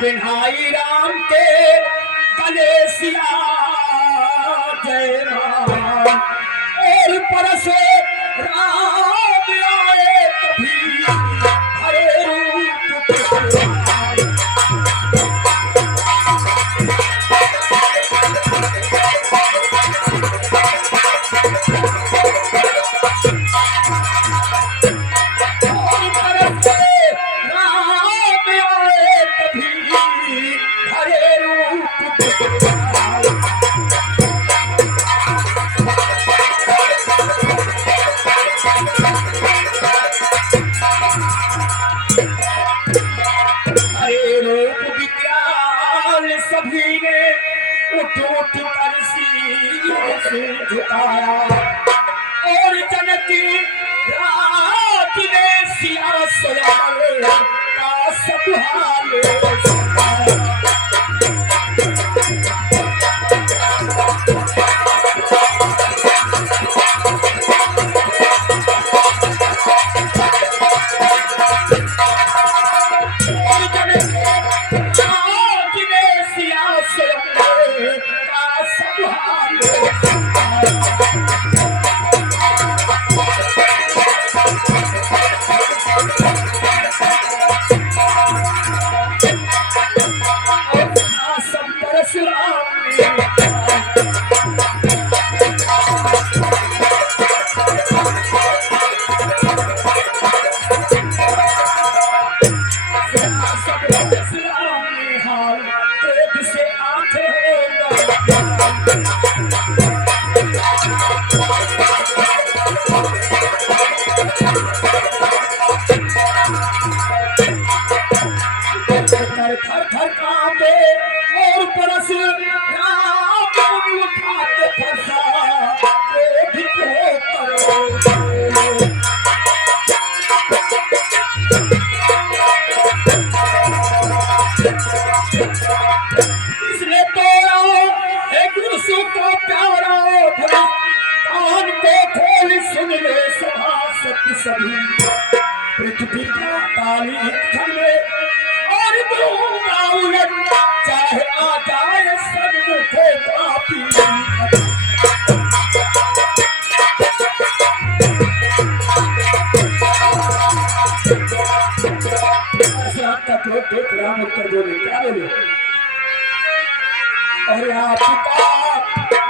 पिन्हाई राम के कलेसिया जय राम और परसो राम आए कभी हरे रूप सभी ने उठ उठ कर से झुकाया और जनकी राज ने सिया स्वयं का सब हाल सुनाया। थर थर कांपे और परस राम उठाते फरसा क्रोधित होकर इसने तोड़ा एक गुरसु का प्यारा कान को खोल सुन ले सभा सत्य सभी पृथ्वी का ताली क्षण में और दूंगा उलट चाहे आ जाए सन्मुखे पापी राम उत्तर बोले क्या बोले और आपका